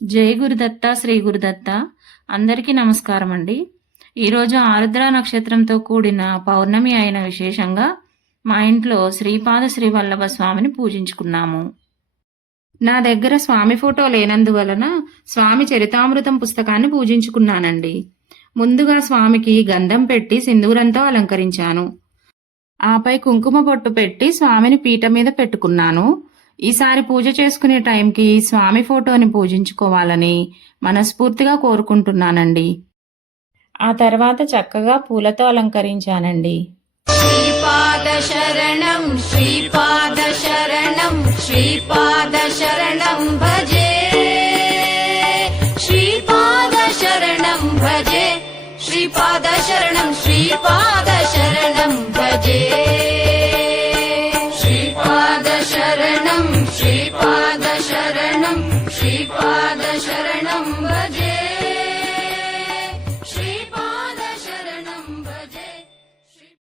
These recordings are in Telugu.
జై గురుదత్త శ్రీ గురుదత్త. అందరికీ నమస్కారం అండి. ఈరోజు ఆరుద్ర నక్షత్రంతో కూడిన పౌర్ణమి అయిన విశేషంగా మా ఇంట్లో శ్రీపాద శ్రీవల్లభ స్వామిని పూజించుకున్నాము. నా దగ్గర స్వామి ఫోటో లేనందువలన స్వామి చరితామృతం పుస్తకాన్ని పూజించుకున్నానండి. ముందుగా స్వామికి గంధం పెట్టి సింధూరంతో అలంకరించాను. ఆపై కుంకుమ బొట్టు పెట్టి స్వామిని పీట మీద పెట్టుకున్నాను. ఈసారి పూజ చేసుకునే టైంకి స్వామి ఫోటోని పూజించుకోవాలని మనస్ఫూర్తిగా కోరుకుంటున్నానండి. ఆ తర్వాత చక్కగా పూలతో అలంకరించానండి. శ్రీపాద శరణం శ్రీపాద శరణం శ్రీపాద శరణం భజే శ్రీపాద శరణం భజే శ్రీపాద శరణం శ్రీపాద శరణం భజే శ్రీపాద శరణం శ్రీపాద శరణం శ్రీపాద శరణం భజే శ్రీపాద శరణం భజే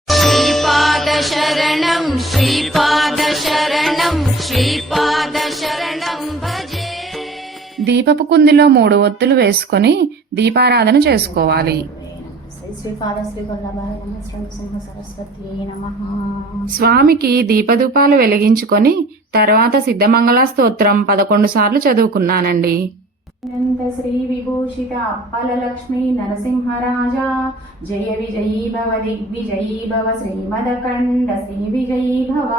శ్రీపాద శరణం శ్రీపాద శరణం శ్రీపాద శరణం భజే. దీపపు కుందిలో 3 ఒత్తులు వేసుకొని దీపారాధన చేసుకోవాలి. స్వామికి దీపధూపాలు వెలిగించుకొని తర్వాత సిద్ధమంగళ స్తోత్రం 11 సార్లు చదువుకున్నానండి. శ్రీ విభూషిత అప్పలక్ష్మీ నరసింహరాజా జయ విజయీ భవ దిగ్విజయీ భవ శ్రీమదకండ శ్రీ విజయీ భవ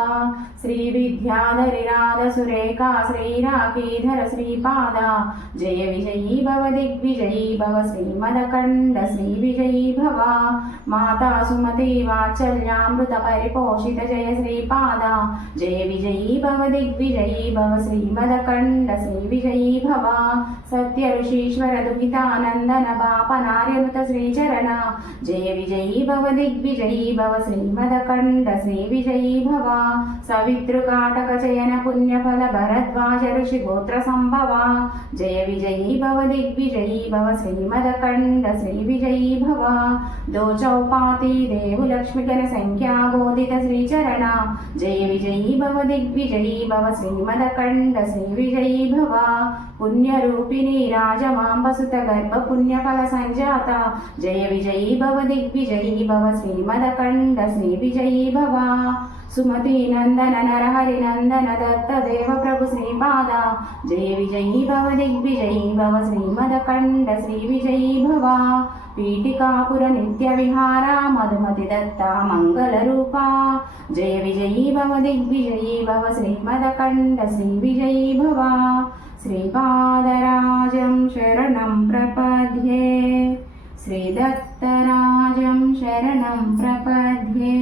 శ్రీ విద్యాధరిరాధ సురేఖా శ్రీరాకేధర శ్రీపాద జయ విజయీ భవ దిగ్విజయీ భవ శ్రీమదకండ శ్రీ విజయీ భవ మాతా సుమతి వాత్సల్యామృత పరిపోషిత జయ శ్రీపాద జయ విజయీ భవ దిగ్విజయీ భవ శ్రీమదకండ శ్రీ విజయీ భవ సత్య ఋషీశ్వర దుఃఖితానందన బాప నార్యనుత శ్రీచరణ జయ విజయీ భవ దిగ్విజయీ భవ శ్రీమదకండ శ్రీ విజయీ భవ సవితృకాటక చయన పుణ్యఫల భరద్వాజ ఋషి గోత్ర సంభవ జయ విజయీ భవ దిగ్విజయీ భవ శ్రీమదకండ శ్రీ విజయీ భవ దోచౌపాతి దేవు లక్ష్మికర సంఖ్యా బోధిత శ్రీచరణ జయ విజయీ భవ దిగ్విజయీ భవ శ్రీమదకండ శ్రీ విజయీ భవ పుణ్యరూపిణి రాజమాంబసుత గర్భ పుణ్యఫల సంజాత జయ విజయీ భవ దిగ్విజయీ భవ శ్రీమదకండ శ్రీ విజయీ భవ సుమతి నందన నరహరి నందన దత్త దేవ ప్రభు శ్రీపాద జయ విజయీ భవ దిగ్విజయీ భవ శ్రీమదకండ శ్రీ విజయీ భవ పీఠికాపుర నిత్య విహార మధుమతి దత్త మంగళ రూప జయ విజయీ భవ దిగ్విజయీ భవ శ్రీమదకండ శ్రీ విజయీ భవ శ్రీపాదరాజం శరణం ప్రపద్యే శ్రీదత్తరాజం శరణం ప్రపద్యే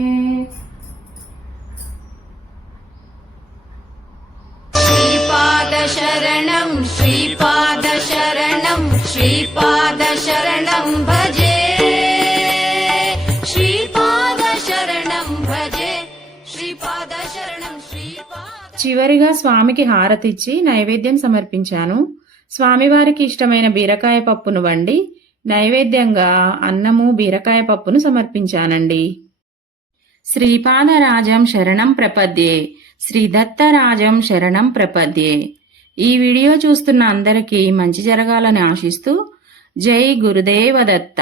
శ్రీపాద శరణం శ్రీపాద శరణం శ్రీపాద శరణం భజే శ్రీపాద శరణం భజే శ్రీపాద శరణం శ్రీపాద. చివరిగా స్వామికి హారతిచ్చి నైవేద్యం సమర్పించాను. స్వామివారికి ఇష్టమైన బీరకాయ పప్పును వండి నైవేద్యంగా అన్నము బీరకాయ పప్పును సమర్పించానండి. శ్రీపాదరాజం శరణం ప్రపద్యే శ్రీదత్తరాజం శరణం ప్రపద్యే. ఈ వీడియో చూస్తున్న అందరికీ మంచి జరగాలని ఆశిస్తూ జై గురుదేవ దత్త.